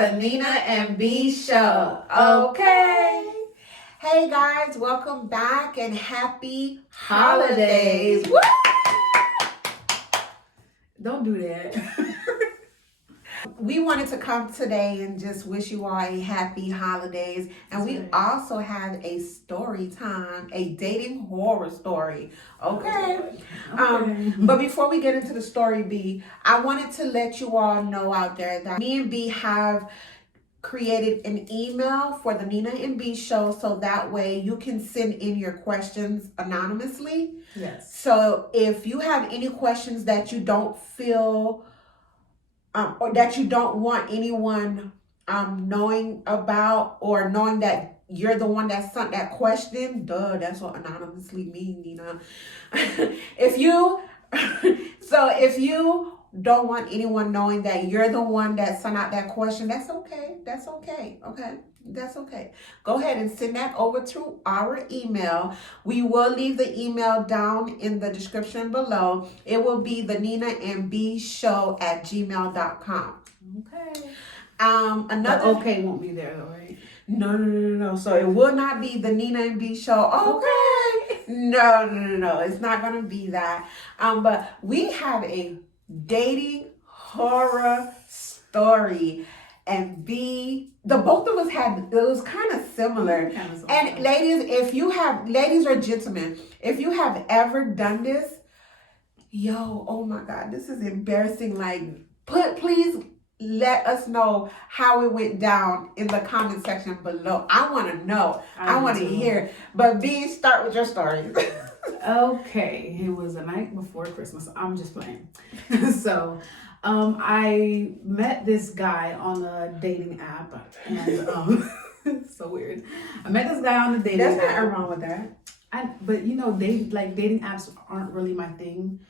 the Nina and B Show. Okay. Hey guys, welcome back and happy holidays. Woo! Don't do that. We wanted to come today and just wish you all a happy holidays. And we also have a story time, a dating horror story. Okay. But before we get into the story, B, I wanted to let you all know out there that me and B have created an email for the Nina and B Show, so that way you can send in your questions anonymously. Yes. So if you have any questions that you don't feel or that you don't want anyone knowing about, or knowing that you're the one that sent that question, that's what anonymously means, Nina. if you don't want anyone knowing that you're the one that sent out that question, that's okay. That's okay. Go ahead and send that over to our email. We will leave the email down in the description below. It will be the ninaandbshow@gmail.com. Okay. Another okay won't be there though, right? No. So it will not be the Nina and B Show. Okay. No. It's not gonna be that. But we have a dating horror story, and the both of us had, it was kind of similar. And ladies or gentlemen, if you have ever done this, oh my God, this is embarrassing. Like, please let us know how it went down in the comment section below. I want to know. I want to hear. But B, start with your story. Okay, it was the night before Christmas. I'm just playing. So, I met this guy on a dating app, and it's so weird. I met this guy on a dating app. There's nothing wrong with that. But dating apps aren't really my thing,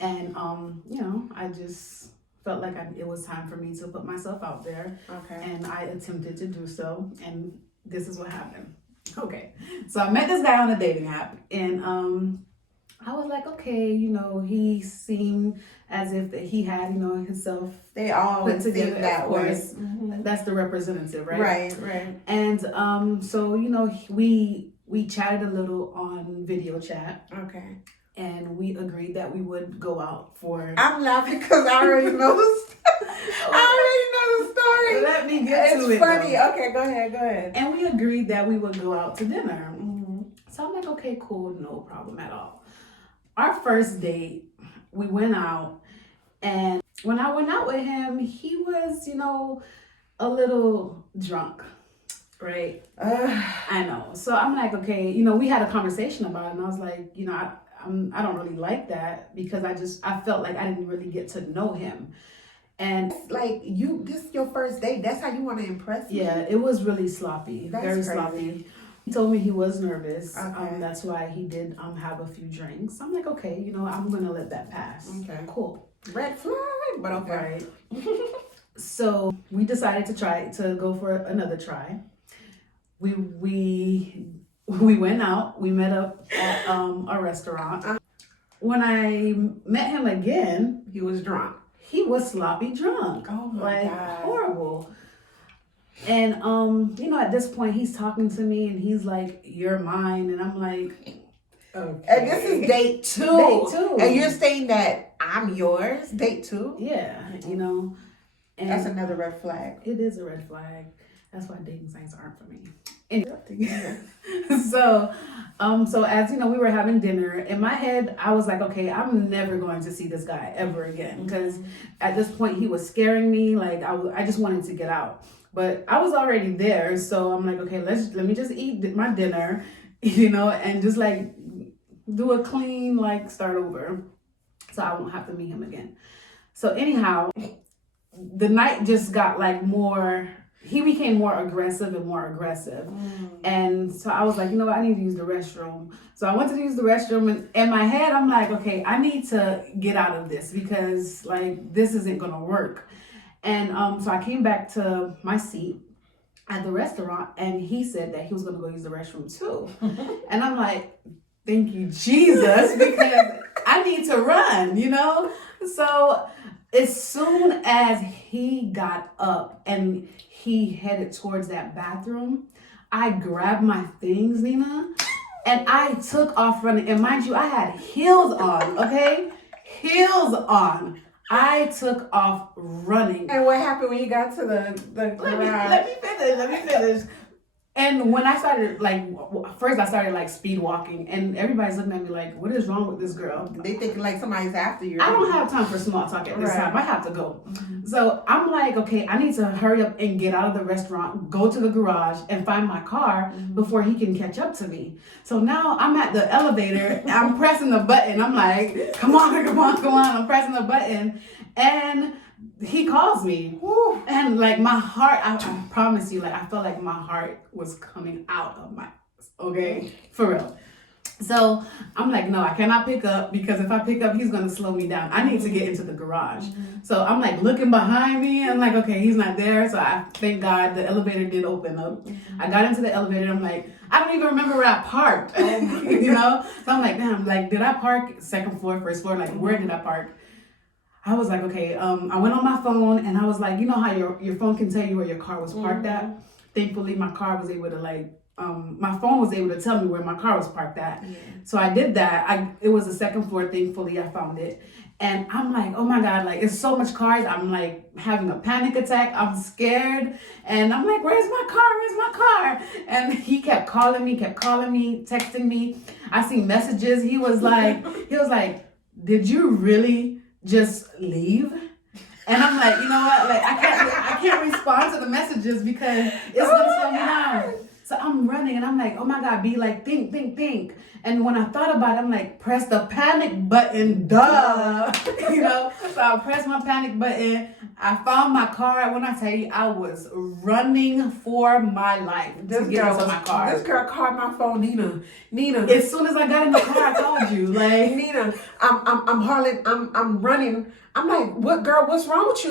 and I just felt like it was time for me to put myself out there. Okay. And I attempted to do so, and this is what happened. Okay, so I met this guy on a dating app, and I was like, okay, he seemed as if that he had, himself. They all put together that way. Mm-hmm. That's the representative, right? Right. And so we chatted a little on video chat. Okay. And we agreed that we would go out for. I'm laughing because I already know the story. Let me get to it. It's funny. Though. Okay, go ahead. And we agreed that we would go out to dinner. Mm-hmm. So I'm like, okay, cool, no problem at all. Our first date, we went out, and when I went out with him, he was, a little drunk, right? I know. So I'm like, okay, we had a conversation about it, and I was like, I don't really like that, because I felt like I didn't really get to know him. And like this is your first date. That's how you want to impress me? Yeah, it was really sloppy. That's very crazy. Sloppy. He told me he was nervous. Okay. That's why he did have a few drinks. I'm like, okay, I'm gonna let that pass. Okay. Cool. Red flag, but okay. Right. So we decided to go for another try. We went out. We met up at a restaurant. When I met him again, he was drunk. He was sloppy drunk. Oh my God. Horrible. And at this point he's talking to me and he's like, "You're mine," and I'm like, okay. And this is date two. And you're saying that I'm yours? Date 2? Yeah, And that's another red flag. It is a red flag. That's why dating sites aren't for me. Anyway. So as we were having dinner, in my head I was like, okay, I'm never going to see this guy ever again, because at this point he was scaring me. Like I just wanted to get out, but I was already there. So I'm like, okay, let me just eat my dinner, and just like do a clean start over, so I won't have to meet him again. So anyhow, the night just got more. He became more aggressive and more aggressive. And so I was like, I need to use the restroom. So I went to use the restroom, and in my head, I'm like, okay, I need to get out of this, because this isn't going to work. And so I came back to my seat at the restaurant, and he said that he was going to go use the restroom too. And I'm like, thank you, Jesus, because I need to run, So As soon as he got up and he headed towards that bathroom, I grabbed my things, Nina, and I took off running. And mind you, I had heels on, okay? Heels on. I took off running. And what happened when you got to the garage? Let me finish. And when I started, first I started speed walking, and everybody's looking at me like, what is wrong with this girl? They thinking like somebody's after you. I don't have time for small talk at this Right. time. I have to go. So I'm like, okay, I need to hurry up and get out of the restaurant, go to the garage, and find my car before he can catch up to me. So now I'm at the elevator, and I'm pressing the button. I'm like, come on, come on, come on. I'm pressing the button, and he calls me. Whew. And my heart, I promise you, I felt like my heart was coming out of my, okay, for real. So I'm like, no, I cannot pick up, because if I pick up, he's gonna slow me down. I need to get into the garage. So I'm looking behind me. I'm like, okay, he's not there. So I thank God the elevator did open up. I got into the elevator. I'm like, I don't even remember where I parked. You know? So I'm like, damn, did I park second floor, first floor? Where did I park? I was like, okay, I went on my phone, and I was like, you know how your phone can tell you where your car was parked at? Thankfully, my car was able to my phone was able to tell me where my car was parked at. Yeah. So I did that. It was the second floor. Thankfully, I found it. And I'm like, oh my God, it's so much cars. I'm having a panic attack. I'm scared. And I'm like, where's my car? Where's my car? And he kept calling me, texting me. I see messages. He was like, did you really just leave? And I'm like, you know what? I can't respond to the messages because it's gonna slow me down. So I'm running, and I'm like, oh my God, think. And when I thought about it, I'm like, press the panic button, duh. You know? So I pressed my panic button. I found my car. When I tell you, I was running for my life to get into my car. This girl called my phone, Nina. As soon as I got in the car, I told you, Nina, I'm running. I'm like, what, girl? What's wrong with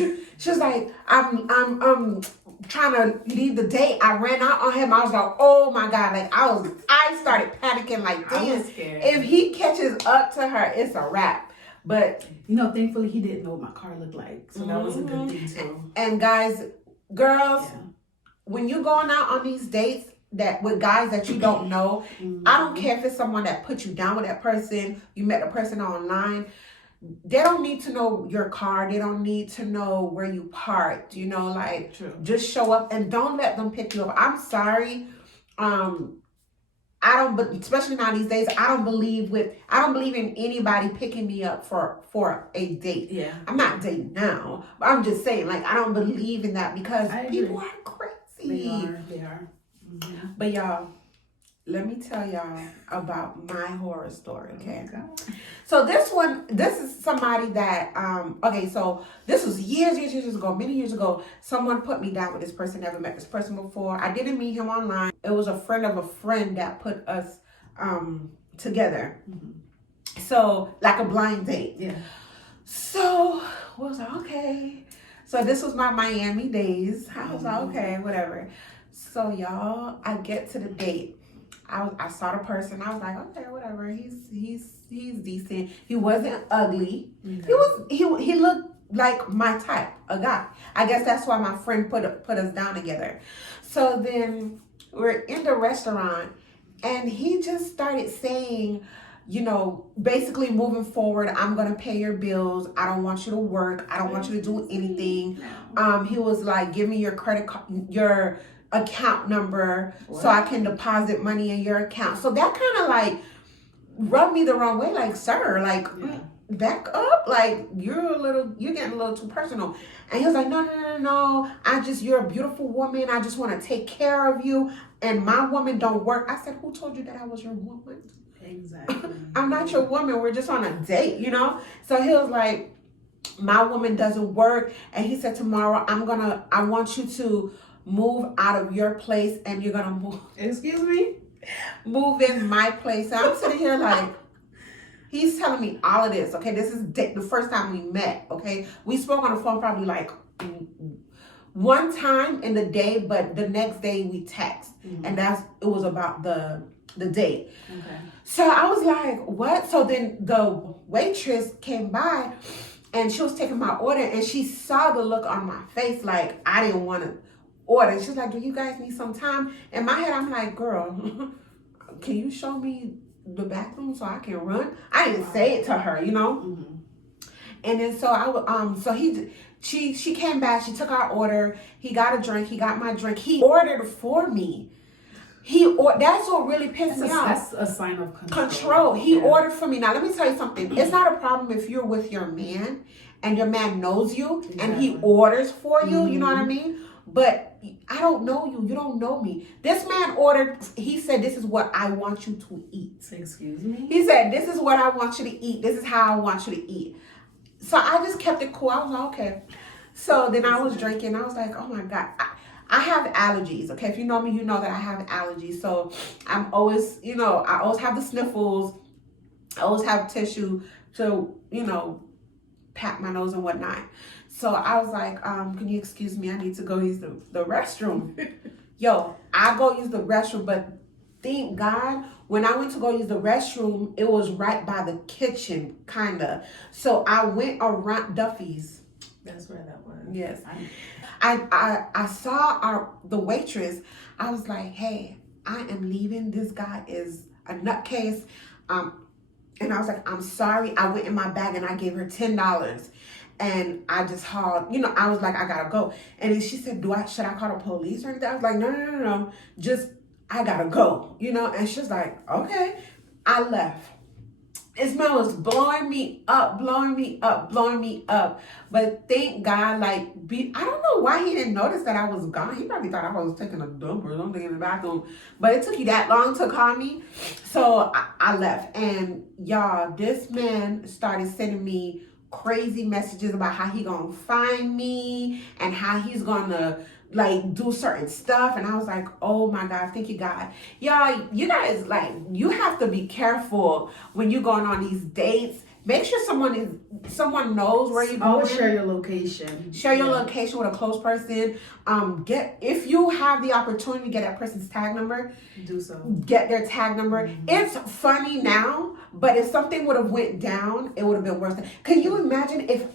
you? She's like, I'm trying to leave the date. I ran out on him. I was like, oh my God. I started panicking I was scared. If he catches up to her, it's a wrap. But thankfully he didn't know what my car looked like. So that was a good thing too. And girls, when you're going out on these dates with guys that you don't know, I don't care if it's someone that put you down with that person, you met the person online. They don't need to know your car. They don't need to know where you parked. True. Just show up and don't let them pick you up. I'm sorry. Especially now these days, I don't believe in anybody picking me up for a date. Yeah. I'm not dating now, but I'm just saying, I don't believe in that because people are crazy. They are. Mm-hmm. But y'all, let me tell y'all about my horror story, okay? So this is somebody that, so this was years ago, many years ago. Someone put me down with this person, never met this person before. I didn't meet him online. It was a friend of a friend that put us together. Mm-hmm. So, a blind date. Yeah. So, I was like, okay. So this was my Miami days. I was like, okay, whatever. So y'all, I get to the date. I saw the person. I was like, okay, whatever. He's decent. He wasn't ugly. Mm-hmm. He looked like my type, a guy. I guess that's why my friend put us down together. So then we're in the restaurant, and he just started saying, basically moving forward, I'm gonna pay your bills. I don't want you to work. I don't want you to do anything. He was like, give me your credit card, your account number, so I can deposit money in your account. So that kind of rubbed me the wrong way. Sir, back up. You're getting a little too personal. And he was like, no. You're a beautiful woman. I just want to take care of you. And my woman don't work. I said, who told you that I was your woman? Exactly. I'm not your woman. We're just on a date, So he was like, my woman doesn't work. And he said, tomorrow I want you to move out of your place, and you're gonna move. Excuse me? Move in my place. And I'm sitting here he's telling me all of this. Okay, this is the first time we met. Okay, we spoke on the phone probably one time in the day, but the next day we text, and it was about the date. Okay. So I was like, what? So then the waitress came by, and she was taking my order, and she saw the look on my face like I didn't want to order. She's like, do you guys need some time? In my head, I'm like, girl, can you show me the bathroom so I can run? I didn't say it to her, you know. Mm-hmm. And then she came back, she took our order, he got a drink, he got my drink, he ordered for me. That's what really pissed me off. That's a sign of Control. He ordered for me. Now let me tell you something. It's not a problem if you're with your man and your man knows you and he orders for you. You know what I mean? But I don't know you. You don't know me. This man ordered. He said, "This is what I want you to eat." Excuse me? He said, "This is what I want you to eat. This is how I want you to eat." So I just kept it cool. I was like, okay. So then I was drinking. I was like, oh my God. I have allergies, okay? If you know me, you know that I have allergies. So I'm always, I always have the sniffles. I always have tissue to, pat my nose and whatnot. So I was like, can you excuse me? I need to go use the restroom. Yo, I go use the restroom, but thank God, when I went to go use the restroom, it was right by the kitchen, kind of. So I went around Duffy's. That's where that was. Yes. I saw the waitress. I was like, hey, I am leaving. This guy is a nutcase. And I was like, I'm sorry. I went in my bag and I gave her $10. And I just hauled, I was like, I gotta go. And then she said, should I call the police or anything? I was like, no. Just, I gotta go, And she's like, okay. I left. This man was blowing me up. But thank God, I don't know why he didn't notice that I was gone. He probably thought I was taking a dump or something in the bathroom. But it took you that long to call me. So I left. And y'all, this man started sending me crazy messages about how he gonna find me and how he's gonna do certain stuff. And I was like, oh my God, thank you, God. Y'all, you guys, you have to be careful when you're going on these dates. Make sure someone knows where you're going. Always share your location. Share your location with a close person. If you have the opportunity to get that person's tag number, do so. Get their tag number. Mm-hmm. It's funny now, but if something would have went down, it would have been worse. Can you imagine if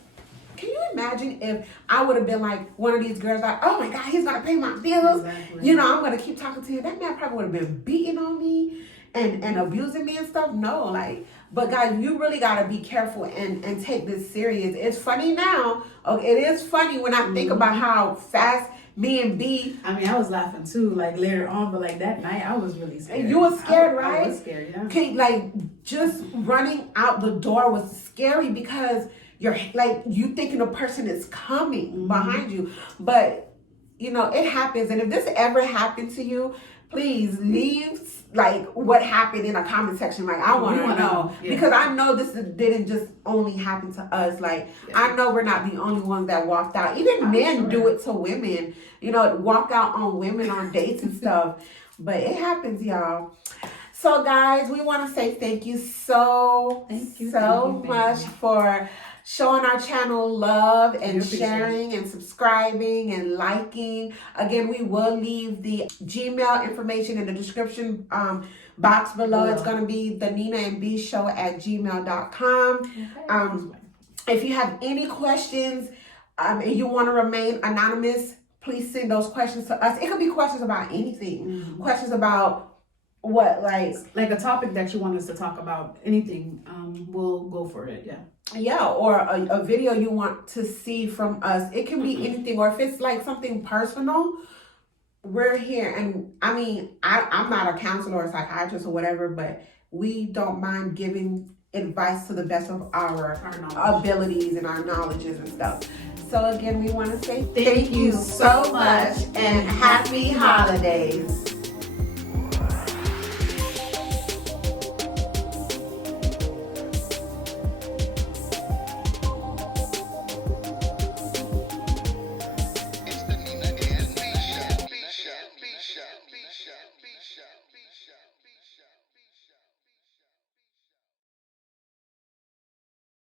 I would have been like one of these girls, like, oh my God, he's gonna pay my bills. Exactly. I'm gonna keep talking to him. That man probably would have been beating on me and abusing me and stuff. No, but guys, you really gotta be careful and take this serious. It's funny now. Okay, it is funny when I think about how fast me and B. I mean, I was laughing too, later on, but that night I was really scared. You were scared, right? I was scared, yeah. Okay, just running out the door was scary because you're you thinking a person is coming behind you. But it happens. And if this ever happened to you, please leave what happened in a comment section. I want to know. Yeah. Because I know this didn't just only happen to us. I know we're not the only ones that walked out. Even men do it to women, walk out on women on dates and stuff. But it happens, y'all. So guys, we want to say thank you so much for showing our channel love and sharing and subscribing and liking. Again, we will leave the Gmail information in the description box below. It's going to be the NinaandBShow@gmail.com. If you have any questions and you want to remain anonymous, please send those questions to us. It could be questions about anything. Questions about what, a topic that you want us to talk about, anything, we'll go for it. Yeah, or a video you want to see from us. It can be anything, or if it's something personal, we're here. And I mean, I'm not a counselor or a psychiatrist or whatever, but we don't mind giving advice to the best of our abilities and our knowledges and stuff. So again, we want to say thank you so much and happy holidays. Show.